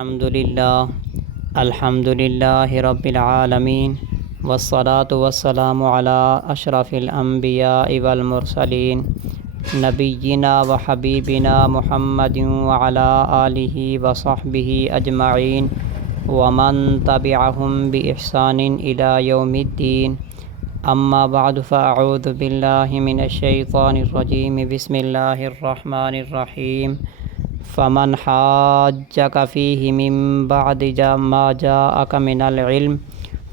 الحمد للہ رب العالمین والصلاة والسلام علی اشرف الانبیاء والمرسلین نبینا و حبیبنا محمد وعلی آلہ وصحبہ اجمعین ومن تبعہم بإحسان الی یوم الدین اما بعد فاعوذ باللہ من الشیطان الرجیم بسم اللہ الرحمن الرحیم فمن حاجک فیہ من بعد ما جاءک من العلم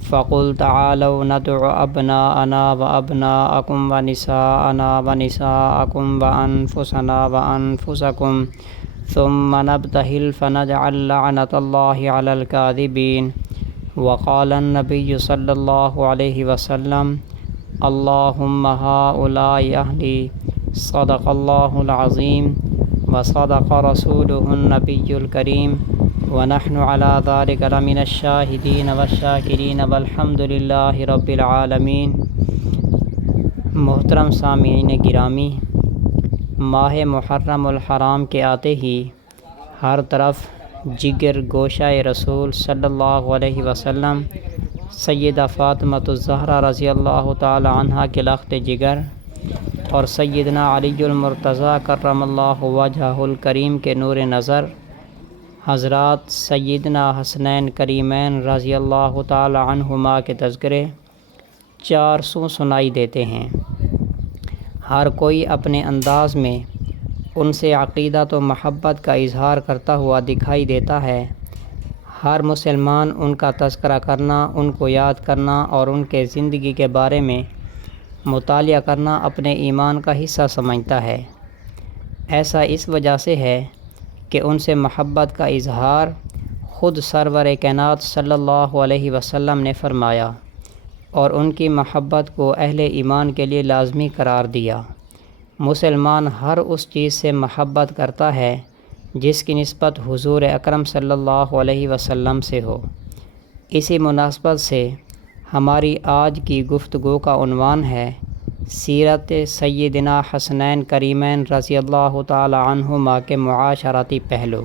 فقل تعالوا ندع ابناءنا وابناءکم ونساءنا ونساءکم وانفسنا وانفسکم ثم نبتہل فنجعل لعنۃ اللہ علی الکاذبین وقال النبی صلی اللہ علیہ وسلم اللہم ہؤلاء اہلی صدق اللہ العظیم وصدق رسولہ النبی الکریم ونحن علی ذلک لمن الشاہدین والشاکرین والحمد للہ رب العالمین۔ محترم سامعین گرامی، ماہ محرم الحرام کے آتے ہی ہر طرف جگر گوشہ رسول صلی اللہ علیہ وسلم سیدہ فاطمۃ الزہرا رضی اللہ تعالی عنہا کے لخت جگر اور سیدنا علی المرتضیٰ کرم اللہ وجہہ الکریم کے نور نظر حضرات سیدنا حسنین کریمین رضی اللہ تعالی عنہما کے تذکرے چار سو سنائی دیتے ہیں۔ ہر کوئی اپنے انداز میں ان سے عقیدت و محبت کا اظہار کرتا ہوا دکھائی دیتا ہے۔ ہر مسلمان ان کا تذکرہ کرنا، ان کو یاد کرنا اور ان کے زندگی کے بارے میں مطالعہ کرنا اپنے ایمان کا حصہ سمجھتا ہے۔ ایسا اس وجہ سے ہے کہ ان سے محبت کا اظہار خود سرور کائنات صلی اللہ علیہ وسلم نے فرمایا اور ان کی محبت کو اہل ایمان کے لیے لازمی قرار دیا۔ مسلمان ہر اس چیز سے محبت کرتا ہے جس کی نسبت حضور اکرم صلی اللہ علیہ وسلم سے ہو۔ اسی مناسبت سے ہماری آج کی گفتگو کا عنوان ہے سیرت سیدنا حسنین کریمین رضی اللہ تعالی عنہما کے معاشرتی پہلو۔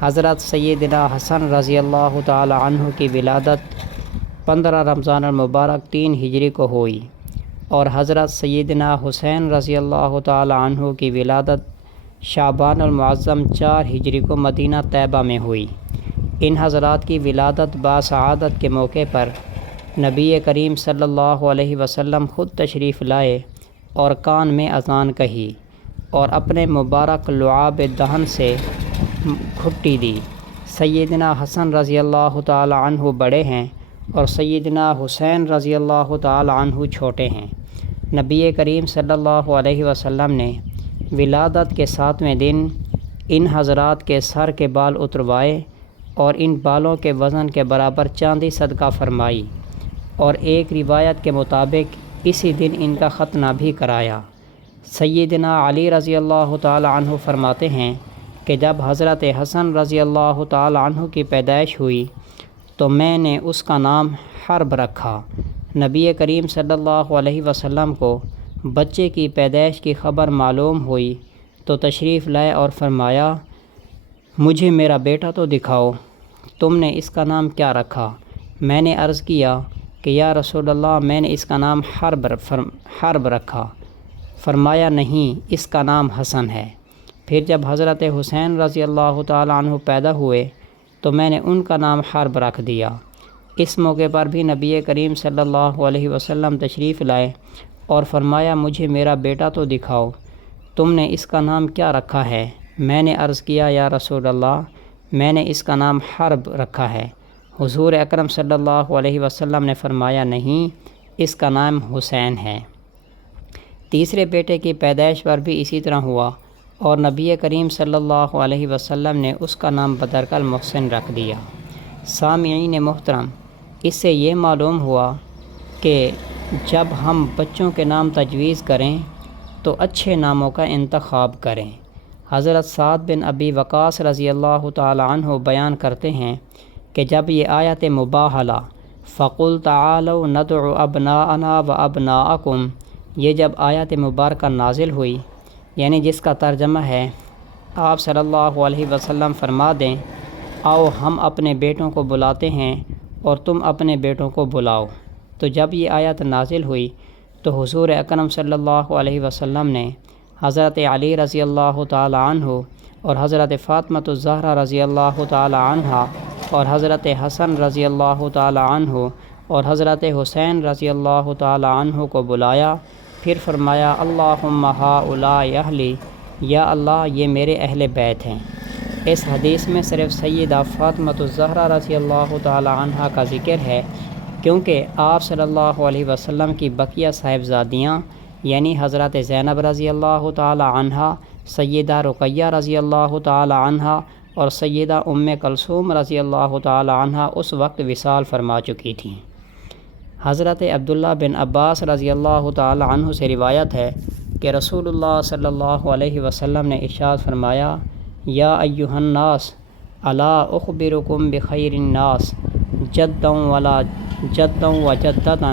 حضرت سیدنا حسن رضی اللہ تعالی عنہ کی ولادت 15 رمضان المبارک 3 ہجری کو ہوئی اور حضرت سیدنا حسین رضی اللہ تعالی عنہ کی ولادت شعبان المعظم 4 ہجری کو مدینہ طیبہ میں ہوئی۔ ان حضرات کی ولادت باسعادت کے موقع پر نبی کریم صلی اللہ علیہ وسلم خود تشریف لائے اور کان میں اذان کہی اور اپنے مبارک لعاب دہن سے گھٹی دی۔ سیدنا حسن رضی اللہ تعالی عنہ بڑے ہیں اور سیدنا حسین رضی اللہ تعالی عنہ چھوٹے ہیں۔ نبی کریم صلی اللہ علیہ وسلم نے ولادت کے 7ویں دن ان حضرات کے سر کے بال اتروائے اور ان بالوں کے وزن کے برابر چاندی صدقہ فرمائی اور ایک روایت کے مطابق اسی دن ان کا ختنہ بھی کرایا۔ سیدنا علی رضی اللہ تعالی عنہ فرماتے ہیں کہ جب حضرت حسن رضی اللہ تعالی عنہ کی پیدائش ہوئی تو میں نے اس کا نام حرب رکھا۔ نبی کریم صلی اللہ علیہ وسلم کو بچے کی پیدائش کی خبر معلوم ہوئی تو تشریف لائے اور فرمایا مجھے میرا بیٹا تو دکھاؤ، تم نے اس کا نام کیا رکھا؟ میں نے عرض کیا کہ یا رسول اللہ میں نے اس کا نام حرب رکھا۔ فرمایا نہیں، اس کا نام حسن ہے۔ پھر جب حضرت حسین رضی اللہ تعالی عنہ پیدا ہوئے تو میں نے ان کا نام حرب رکھ دیا۔ اس موقع پر بھی نبی کریم صلی اللہ علیہ وسلم تشریف لائے اور فرمایا مجھے میرا بیٹا تو دکھاؤ، تم نے اس کا نام کیا رکھا ہے؟ میں نے عرض کیا یا رسول اللہ میں نے اس کا نام حرب رکھا ہے۔ حضور اکرم صلی اللہ علیہ وسلم نے فرمایا نہیں، اس کا نام حسین ہے۔ تیسرے بیٹے کی پیدائش پر بھی اسی طرح ہوا اور نبی کریم صلی اللہ علیہ وسلم نے اس کا نام بدرکل محسن رکھ دیا۔ سامعین محترم، اس سے یہ معلوم ہوا کہ جب ہم بچوں کے نام تجویز کریں تو اچھے ناموں کا انتخاب کریں۔ حضرت سعد بن ابی وقاص رضی اللہ تعالی عنہ بیان کرتے ہیں کہ جب یہ آیت مباہلہ فَقُلْ تَعَالَوْا نَدْعُ أَبْنَاءَنَا وَأَبْنَاءَكُمْ یہ جب آیت مبارکہ نازل ہوئی، یعنی جس کا ترجمہ ہے آپ صلی اللہ علیہ وسلم فرما دیں آؤ ہم اپنے بیٹوں کو بلاتے ہیں اور تم اپنے بیٹوں کو بلاؤ۔ تو جب یہ آیت نازل ہوئی تو حضور اکرم صلی اللہ علیہ وسلم نے حضرت علی رضی اللہ تعالی عنہ اور حضرت فاطمہ الزہرا رضی اللہ تعالی عنہا اور حضرت حسن رضی اللہ تعالی عنہ اور حضرت حسین رضی اللہ تعالی عنہ کو بلایا، پھر فرمایا اللہم ہؤلاء اہلی، یا اللہ یہ میرے اہل بیت ہیں۔ اس حدیث میں صرف سیدہ فاطمہ الزہرا رضی اللہ تعالی عنہا کا ذکر ہے، کیونکہ آپ صلی اللہ علیہ وسلم کی بقیہ صاحبزادیاں یعنی حضرت زینب رضی اللہ تعالی عنہا، سیدہ رقیہ رضی اللہ تعالی عنہا اور سیدہ ام کلثوم رضی اللہ تعالی عنہا اس وقت وصال فرما چکی تھیں۔ حضرت عبداللہ بن عباس رضی اللہ تعالی عنہ سے روایت ہے کہ رسول اللہ صلی اللہ علیہ وسلم نے ارشاد فرمایا، یا ایھا الناس الا اخبرکم بخیر الناس جدا و جدتا،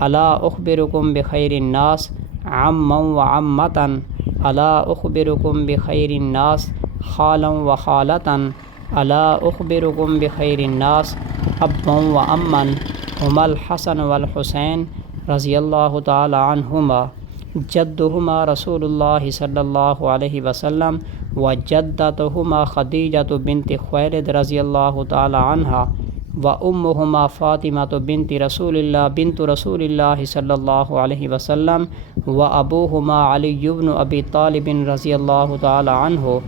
الا اخبرکم بخیر الناس عما و عمتا، الا اخبرکم بخیر الناس خالا و خالتا، الا اخبرکم بخیر الناس ابا و اما، ہما الحسن والحسین رضی اللہ تعالی عنہما جدہما رسول اللہ صلی اللہ علیہ وسلم و جدتہما خدیجہ بنت خویلد رضی اللہ تعالی عنہا و امہما فاطمہ بنت رسول اللہ صلی اللہ علیہ وسلم و ابوہما علی بن ابی طالب رضی اللہ تعالی عنہ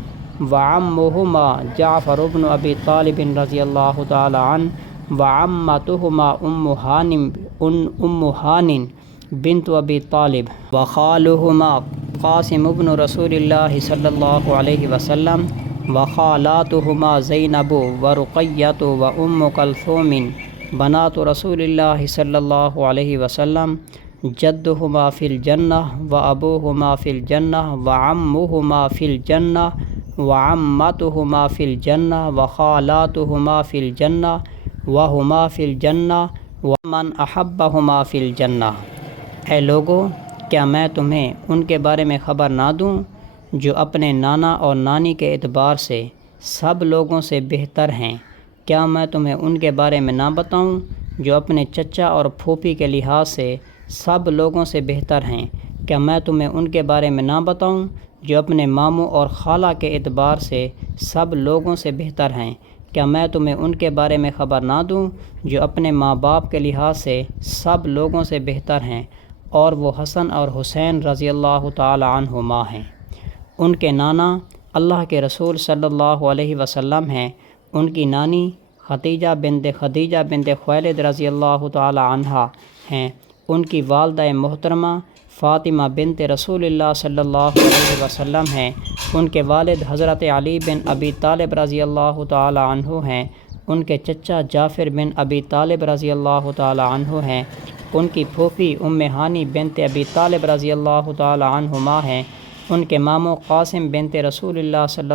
و عمہما جعفر بن ابی طالب رضی اللہ تعالی عنہ وعمتہما ام ہان بنت ابی طالب وخالہما قاسم بن رسول اللہ صلی اللہ علیہ وسلم وخالاتہما زینب ورقیۃ وام کلثوم بنات رسول اللہ صلی اللہ علیہ وسلم جدہما فی الجنہ وابوہما فی الجنہ وعمہما فی الجنہ وعمتہما فی الجنہ وخالاتہما فی الجنہ وہما فی الجنہ ومن احبہما فی الجنہ۔ اے لوگو، کیا میں تمہیں ان کے بارے میں خبر نہ دوں جو اپنے نانا اور نانی کے اعتبار سے سب لوگوں سے بہتر ہیں؟ کیا میں تمہیں ان کے بارے میں نہ بتاؤں جو اپنے چچا اور پھوپھی کے لحاظ سے سب لوگوں سے بہتر ہیں؟ کیا میں تمہیں ان کے بارے میں نہ بتاؤں جو اپنے ماموں اور خالہ کے اعتبار سے سب لوگوں سے بہتر ہیں؟ کیا میں تمہیں ان کے بارے میں خبر نہ دوں جو اپنے ماں باپ کے لحاظ سے سب لوگوں سے بہتر ہیں، اور وہ حسن اور حسین رضی اللہ تعالی عنہما ہیں۔ ان کے نانا اللہ کے رسول صلی اللہ علیہ وسلم ہیں، ان کی نانی خدیجہ بنت خویلد رضی اللہ تعالی عنہا ہیں، ان کی والدہ محترمہ فاطمہ بنت رسول اللہ صلی اللہ علیہ وسلم ہیں، ان کے والد حضرت علی بن ابی طالب رضی اللہ تعالی عنہ ہیں، ان کے چچا جعفر بن ابی طالب رضی اللہ تعالی عنہ ہیں، ان کی پھوپھی ام ہانی بنت ابی طالب رضی اللہ تعالی عنہما ہیں، ان کے ماموں قاسم بن رسول اللہ صلی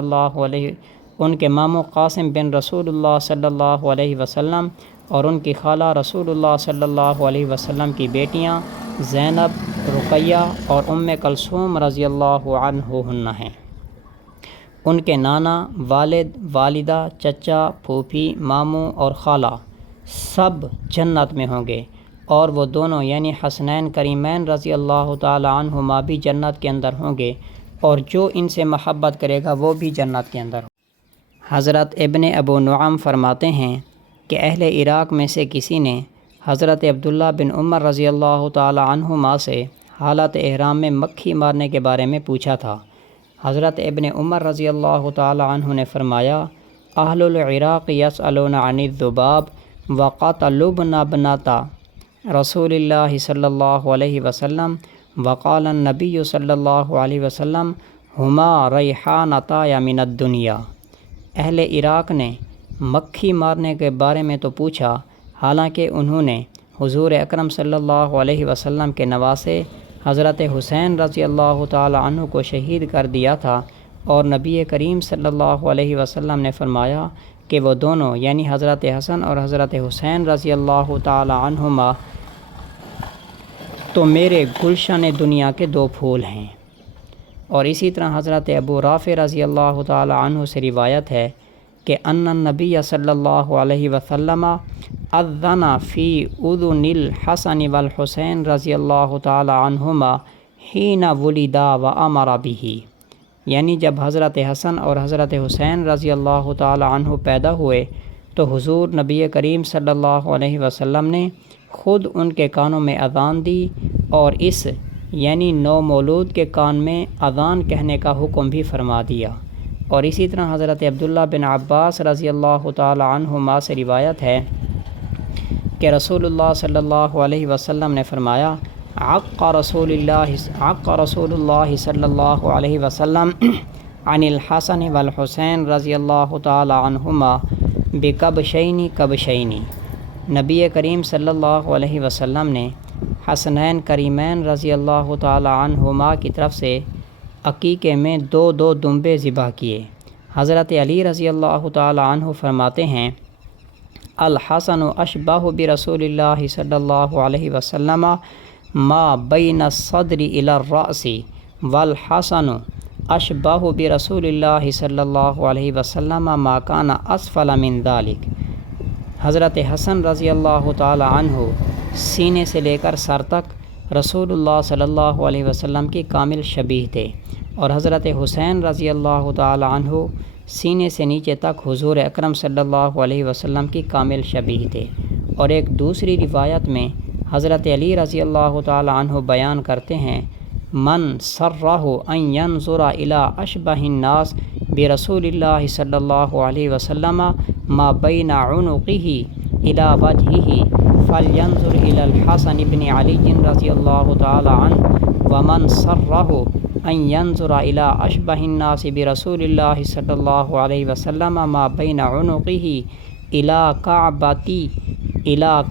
اللہ علیہ وسلم اور ان کی خالہ رسول اللہ صلی اللہ علیہ وسلم کی بیٹیاں زینب، رقیہ اور ام کلثوم رضی اللہ عنہن ہیں۔ ان کے نانا، والد، والدہ، چچا، پھوپھی، ماموں اور خالہ سب جنت میں ہوں گے، اور وہ دونوں یعنی حسنین کریمین رضی اللہ تعالی عنہما بھی جنت کے اندر ہوں گے، اور جو ان سے محبت کرے گا وہ بھی جنت کے اندر ہوں۔ حضرت ابن ابو نعیم فرماتے ہیں کہ اہل عراق میں سے کسی نے حضرت عبداللہ بن عمر رضی اللہ تعالی عنہما سے حالت احرام میں مکھی مارنے کے بارے میں پوچھا تھا۔ حضرت ابن عمر رضی اللہ تعالی عنہ نے فرمایا، اہل العراق یسألون عن الذباب وقتلوا ابنۃ رسول اللہ صلی اللہ علیہ وسلم وقال النبی صلی اللہ علیہ وسلم ہما ریحانتای من الدنیا۔ اہل عراق نے مکھی مارنے کے بارے میں تو پوچھا، حالانکہ انہوں نے حضور اکرم صلی اللہ علیہ وسلم کے نواسے حضرت حسین رضی اللہ تعالی عنہ کو شہید کر دیا تھا، اور نبی کریم صلی اللہ علیہ وسلم نے فرمایا کہ وہ دونوں یعنی حضرت حسن اور حضرت حسین رضی اللہ تعالی عنہما تو میرے گلشن دنیا کے دو پھول ہیں۔ اور اسی طرح حضرت ابو رافع رضی اللہ تعالی عنہ سے روایت ہے کہ ان النبی صلی اللہ علیہ وسلم اذن فی اذن الحسن والحسین رضی اللہ تعالی عنہما حین ولدا و امر بہ، یعنی جب حضرت حسن اور حضرت حسین رضی اللہ تعالی عنہ پیدا ہوئے تو حضور نبی کریم صلی اللہ علیہ وسلم نے خود ان کے کانوں میں اذان دی، اور اس یعنی نو مولود کے کان میں اذان کہنے کا حکم بھی فرما دیا۔ اور اسی طرح حضرت عبداللہ بن عباس رضی اللہ تعالی عنہما سے روایت ہے کہ رسول اللہ صلی اللہ علیہ وسلم نے فرمایا عق رسول اللہ صلی اللہ علیہ وسلم عن الحسن والحسین رضی اللہ تعالی عنہما بکبشین کبشین، نبی کریم صلی اللہ علیہ وسلم نے حسنین کریمین رضی اللہ تعالی عنہما کی طرف سے عقیقے میں دو دمبے ذبح کیے۔ حضرت علی رضی اللہ تعالی عنہ فرماتے ہیں الحسن اشبہ برسول اللہ صلی اللہ علیہ وسلم ما بین الصدر الی الرأس والحسن اشبہ برسول اللہ صلی اللہ علیہ وسلم ما کان اسفل من ذلک۔ حضرت حسن رضی اللہ تعالی عنہ سینے سے لے کر سر تک رسول اللہ صلی اللہ علیہ وسلم کی کامل شبیہ تھے، اور حضرت حسین رضی اللہ تعالی عنہ سینے سے نیچے تک حضور اکرم صلی اللہ علیہ وسلم کی کامل شبیہ تھے۔ اور ایک دوسری روایت میں حضرت علی رضی اللہ تعالی عنہ بیان کرتے ہیں من سرہ ان ینظر الی اشبہ الناس برسول اللہ صلی اللہ علیہ وسلم ما بین عنقہ الی وجہہ فلینظر الی الحسن بن علی رضی اللہ تعالی عنہ ومن سرہ ان ینظر الی اشبہ الناس برسول اللہ صلی اللہ علیہ وسلم ما بین عنقہ الی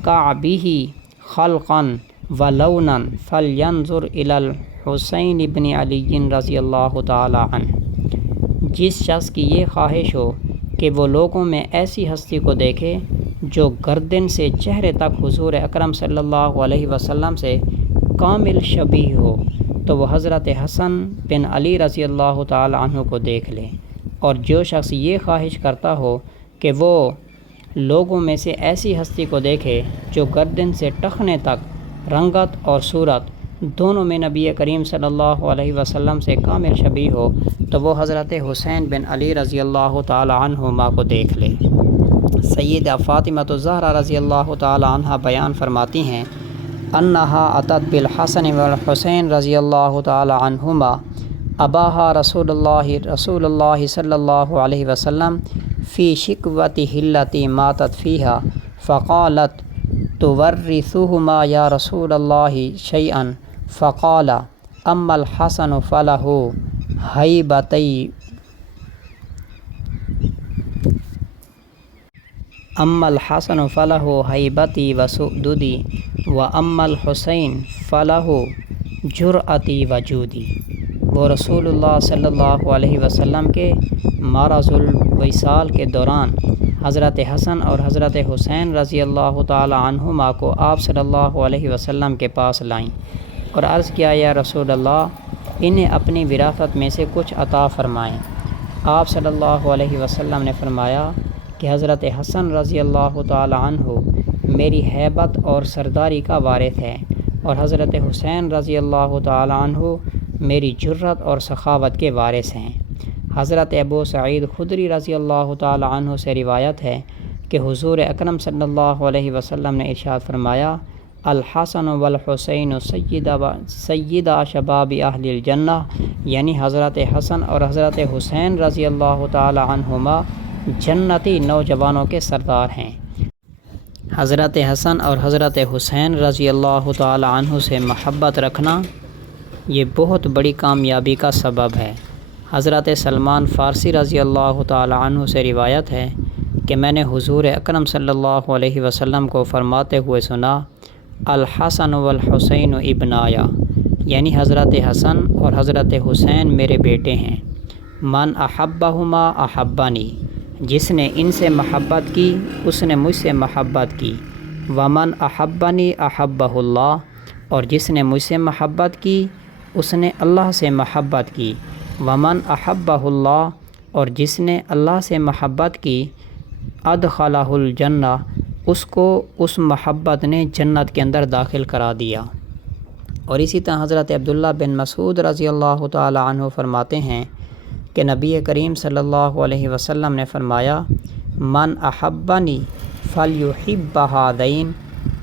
کعبہ خلقا ولونا فلینظر الی الحسین بن علی رضی اللہ تعالی عنہ۔ جس شخص کی یہ خواہش ہو کہ وہ لوگوں میں ایسی ہستی کو دیکھے جو گردن سے چہرے تک حضور اکرم صلی اللہ علیہ وسلم سے کامل شبیہ ہو، تو وہ حضرت حسن بن علی رضی اللہ تعالی عنہ کو دیکھ لے۔ اور جو شخص یہ خواہش کرتا ہو کہ وہ لوگوں میں سے ایسی ہستی کو دیکھے جو گردن سے ٹخنے تک رنگت اور صورت دونوں میں نبی کریم صلی اللہ علیہ وسلم سے کامل شبیہ ہو، تو وہ حضرت حسین بن علی رضی اللہ تعالی عنہما کو دیکھ لے۔ سیدہ فاطمہ الزہرا رضی اللہ تعالی عنہ بیان فرماتی ہیں انہا اتت بالحسن والحسین رضی اللہ تعالی عنہما اباہا رسول اللہ صلی اللہ علیہ وسلم فی شکوتہ التی ماتت فیہا فقالت تورثہما یا رسول اللہ شیئا فقال اما الحسن فلہ ہیبتی وسؤددی واما الحسین فلہ جرأتی وجودی۔ وہ رسول اللہ صلی اللہ علیہ وسلم کے مرض الوصال کے دوران حضرت حسن اور حضرت حسین رضی اللہ تعالی عنہما کو آپ صلی اللہ علیہ وسلم کے پاس لائیں اور عرض کیا یا رسول اللہ انہیں اپنی وراثت میں سے کچھ عطا فرمائیں۔ آپ صلی اللہ علیہ وسلم نے فرمایا کہ حضرت حسن رضی اللہ تعالی عنہ میری ہیبت اور سرداری کا وارث ہے، اور حضرت حسین رضی اللہ تعالی عنہ میری جرت اور سخاوت کے وارث ہیں۔ حضرت ابو سعید خدری رضی اللہ تعالی عنہ سے روایت ہے کہ حضور اکرم صلی اللہ علیہ وسلم نے ارشاد فرمایا الحسن والحسین سیدہ شباب اہل الجنہ، یعنی حضرت حسن اور حضرت حسین رضی اللہ تعالی عنہما جنتی نوجوانوں کے سردار ہیں۔ حضرت حسن اور حضرت حسین رضی اللہ تعالی عنہ سے محبت رکھنا یہ بہت بڑی کامیابی کا سبب ہے۔ حضرت سلمان فارسی رضی اللہ تعالی عنہ سے روایت ہے کہ میں نے حضور اکرم صلی اللہ علیہ وسلم کو فرماتے ہوئے سنا الحسن والحسین ابنایا، یعنی حضرت حسن اور حضرت حسین میرے بیٹے ہیں۔ من احبہما احبانی، جس نے ان سے محبت کی اس نے مجھ سے محبت کی۔ ومن احبنی احبہ اللہ، اور جس نے مجھ سے محبت کی اس نے اللہ سے محبت کی۔ ومن احبہ اللہ، اور جس نے اللہ سے محبت کی ادخلہ الجنہ، اس کو اس محبت نے جنت کے اندر داخل کرا دیا۔ اور اسی طرح حضرت عبداللہ بن مسعود رضی اللہ تعالی عنہ فرماتے ہیں کہ نبی کریم صلی اللہ علیہ وسلم نے فرمایا من احبنی فلیحب ہذین،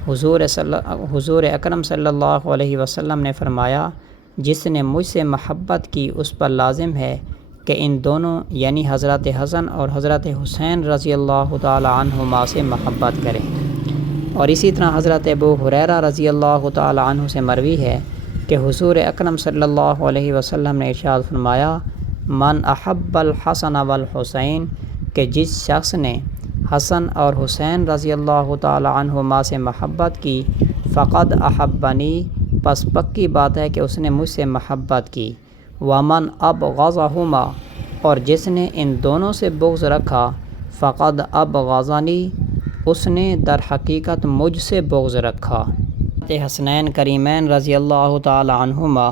حضور اکرم صلی اللہ علیہ وسلم نے فرمایا جس نے مجھ سے محبت کی اس پر لازم ہے کہ ان دونوں یعنی حضرت حسن اور حضرت حسین رضی اللہ تعالی عنہما سے محبت کرے۔ اور اسی طرح حضرت ابو ہریرہ رضی اللہ تعالی عنہ سے مروی ہے کہ حضور اکرم صلی اللہ علیہ وسلم نے ارشاد فرمایا من احب الحسن والحسین، کہ جس شخص نے حسن اور حسین رضی اللہ تعالی عنہما سے محبت کی فقد احبنی، پس پکی بات ہے کہ اس نے مجھ سے محبت کی۔ ومن ابغضہما، اور جس نے ان دونوں سے بغض رکھا فقد ابغضنی، اس نے در حقیقت مجھ سے بغض رکھا۔ حسنین کریمین رضی اللہ تعالی عنہما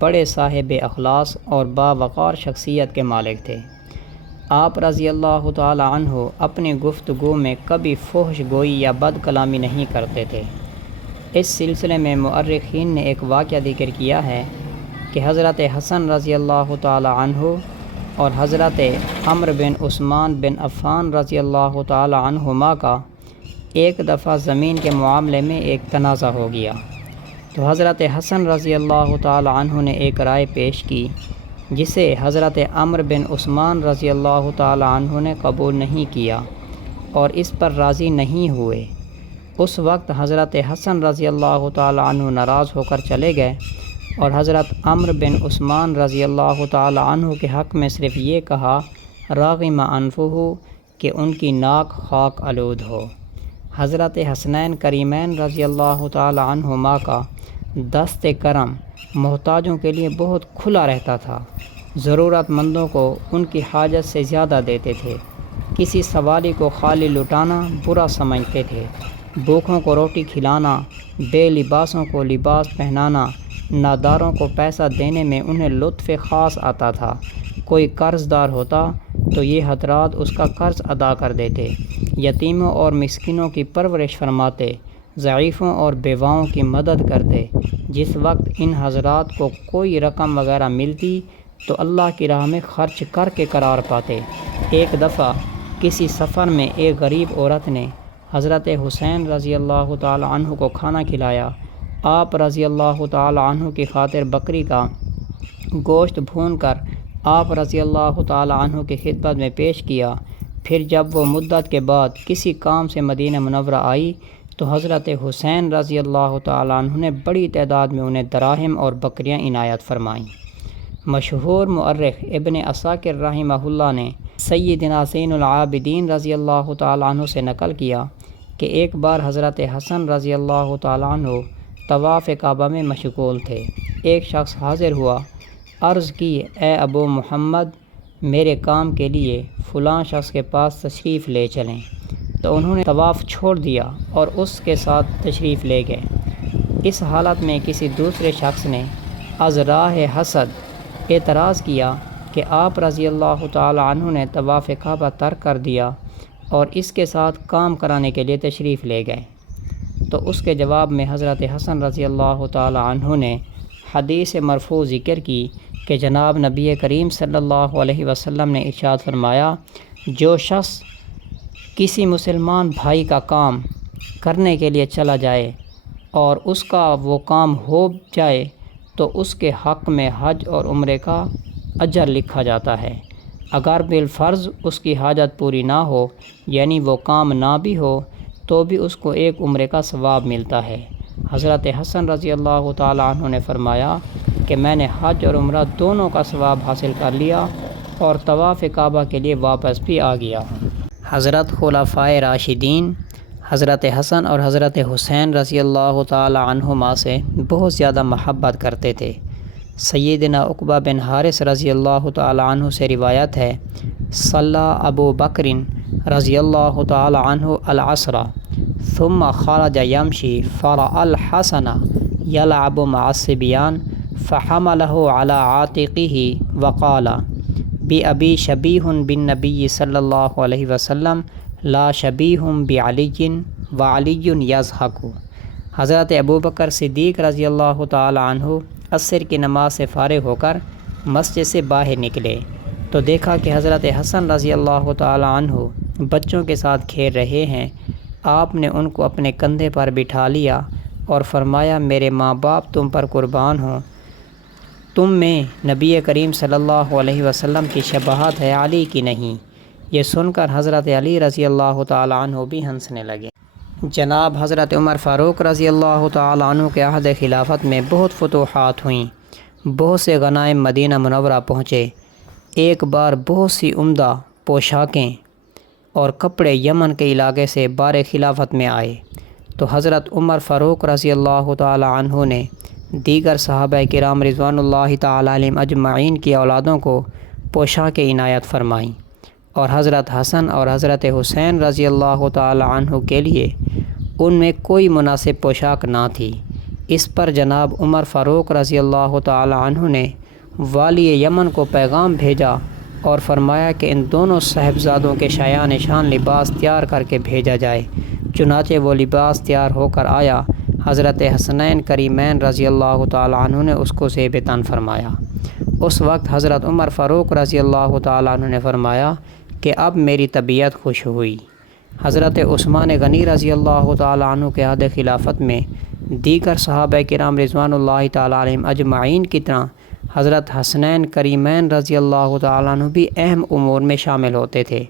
بڑے صاحب اخلاص اور باوقار شخصیت کے مالک تھے۔ آپ رضی اللہ تعالی عنہ اپنی گفتگو میں کبھی فحش گوئی یا بد کلامی نہیں کرتے تھے۔ اس سلسلے میں مؤرخین نے ایک واقعہ ذکر کیا ہے کہ حضرت حسن رضی اللہ تعالی عنہ اور حضرت عمرو بن عثمان بن عفان رضی اللہ تعالی عنہما کا ایک دفعہ زمین کے معاملے میں ایک تنازع ہو گیا، تو حضرت حسن رضی اللہ تعالی عنہ نے ایک رائے پیش کی جسے حضرت عمرو بن عثمان رضی اللہ تعالی عنہ نے قبول نہیں کیا اور اس پر راضی نہیں ہوئے۔ اس وقت حضرت حسن رضی اللہ تعالی عنہ ناراض ہو کر چلے گئے اور حضرت عمرو بن عثمان رضی اللہ تعالی عنہ کے حق میں صرف یہ کہا راغم انفہ، کہ ان کی ناک خاک آلود ہو۔ حضرت حسنین کریمین رضی اللہ تعالی عنہما کا دست کرم محتاجوں کے لیے بہت کھلا رہتا تھا، ضرورت مندوں کو ان کی حاجت سے زیادہ دیتے تھے، کسی سوالی کو خالی لٹانا برا سمجھتے تھے، بھوکھوں کو روٹی کھلانا، بے لباسوں کو لباس پہنانا، ناداروں کو پیسہ دینے میں انہیں لطف خاص آتا تھا۔ کوئی قرض دار ہوتا تو یہ حضرات اس کا قرض ادا کر دیتے، یتیموں اور مسکینوں کی پرورش فرماتے، ضعیفوں اور بیواؤں کی مدد کرتے۔ جس وقت ان حضرات کو کوئی رقم وغیرہ ملتی تو اللہ کی راہ میں خرچ کر کے قرار پاتے۔ ایک دفعہ کسی سفر میں ایک غریب عورت نے حضرت حسین رضی اللہ تعالی عنہ کو کھانا کھلایا۔ آپ رضی اللہ تعالی عنہ کی خاطر بکری کا گوشت بھون کر آپ رضی اللہ تعالی عنہ کی خدمت میں پیش کیا۔ پھر جب وہ مدت کے بعد کسی کام سے مدینہ منورہ آئی تو حضرت حسین رضی اللہ تعالی عنہ نے بڑی تعداد میں انہیں دراہم اور بکریاں عنایت فرمائیں۔ مشہور مؤرخ ابن عساکر رحمہ اللہ نے سیدنا زین العابدین رضی اللہ تعالی عنہ سے نقل کیا کہ ایک بار حضرت حسن رضی اللہ تعالی عنہ طواف کعبہ میں مشغول تھے۔ ایک شخص حاضر ہوا، عرض کی اے ابو محمد، میرے کام کے لیے فلاں شخص کے پاس تشریف لے چلیں، تو انہوں نے طواف چھوڑ دیا اور اس کے ساتھ تشریف لے گئے۔ اس حالت میں کسی دوسرے شخص نے از راہ حسد اعتراض کیا کہ آپ رضی اللہ تعالی عنہ نے طواف کعبہ ترک کر دیا اور اس کے ساتھ کام کرانے کے لیے تشریف لے گئے۔ تو اس کے جواب میں حضرت حسن رضی اللہ تعالی عنہ نے حدیث مرفوع ذکر کی کہ جناب نبی کریم صلی اللہ علیہ وسلم نے ارشاد فرمایا جو شخص کسی مسلمان بھائی کا کام کرنے کے لیے چلا جائے اور اس کا وہ کام ہو جائے تو اس کے حق میں حج اور عمرے کا اجر لکھا جاتا ہے۔ اگر بالفرض اس کی حاجت پوری نہ ہو یعنی وہ کام نہ بھی ہو تو بھی اس کو ایک عمرے کا ثواب ملتا ہے۔ حضرت حسن رضی اللہ تعالی عنہ نے فرمایا کہ میں نے حج اور عمرہ دونوں کا ثواب حاصل کر لیا اور طواف کعبہ کے لیے واپس بھی آ گیا ہوں۔ حضرت خلفائے راشدین حضرت حسن اور حضرت حسین رضی اللہ تعالی عنہما سے بہت زیادہ محبت کرتے تھے۔ سیدنا عقبہ بن حارث رضی اللہ تعالی عنہ سے روایت ہے صلی ابو بکر رضی اللہ تعالی عنہ العصر ثم خرج یمشی فرأى الحسن یلعب مع الصبیان فحملہ علی عاتقہ وقال بِأَبِي شَبِيهٌ بِالنَّبِيِّ صلی اللہ علیہ وسلم لا شَبِيهٌ بِعَلِيٍّ وَعَلِيٌّ يَضْحَكُ۔ حضرت ابوبکر صدیق رضی اللہ تعالی عنہ عصر کی نماز سے فارغ ہو کر مسجد سے باہر نکلے تو دیکھا کہ حضرت حسن رضی اللہ تعالی عنہ بچوں کے ساتھ کھیل رہے ہیں۔ آپ نے ان کو اپنے کندھے پر بٹھا لیا اور فرمایا میرے ماں باپ تم پر قربان ہوں، تم میں نبی کریم صلی اللہ علیہ وسلم کی شباہت ہے، علی کی نہیں۔ یہ سن کر حضرت علی رضی اللہ تعالی عنہ بھی ہنسنے لگے۔ جناب حضرت عمر فاروق رضی اللہ تعالی عنہ کے عہد خلافت میں بہت فتوحات ہوئیں، بہت سے غنائم مدینہ منورہ پہنچے۔ ایک بار بہت سی عمدہ پوشاکیں اور کپڑے یمن کے علاقے سے بار خلافت میں آئے تو حضرت عمر فاروق رضی اللہ تعالی عنہ نے دیگر صحابہ کرام رضوان اللہ تعالی علیہم اجمعین کی اولادوں کو پوشاکیں عنایت فرمائیں، اور حضرت حسن اور حضرت حسین رضی اللہ تعالی عنہ کے لیے ان میں کوئی مناسب پوشاک نہ تھی۔ اس پر جناب عمر فاروق رضی اللہ تعالی عنہ نے والی یمن کو پیغام بھیجا اور فرمایا کہ ان دونوں صاحبزادوں کے شایان شان لباس تیار کر کے بھیجا جائے۔ چنانچہ وہ لباس تیار ہو کر آیا۔ حضرت حسنین کریمین رضی اللہ تعالی عنہ نے اس کو زیب تن فرمایا۔ اس وقت حضرت عمر فاروق رضی اللہ تعالی عنہ نے فرمایا کہ اب میری طبیعت خوش ہوئی۔ حضرت عثمان غنی رضی اللہ تعالی عنہ کے عہد خلافت میں دیگر صحابہ کرام رضوان اللہ تعالی علیہم اجمعین کی طرح حضرت حسنین کریمین رضی اللہ تعالی عنہ بھی اہم امور میں شامل ہوتے تھے۔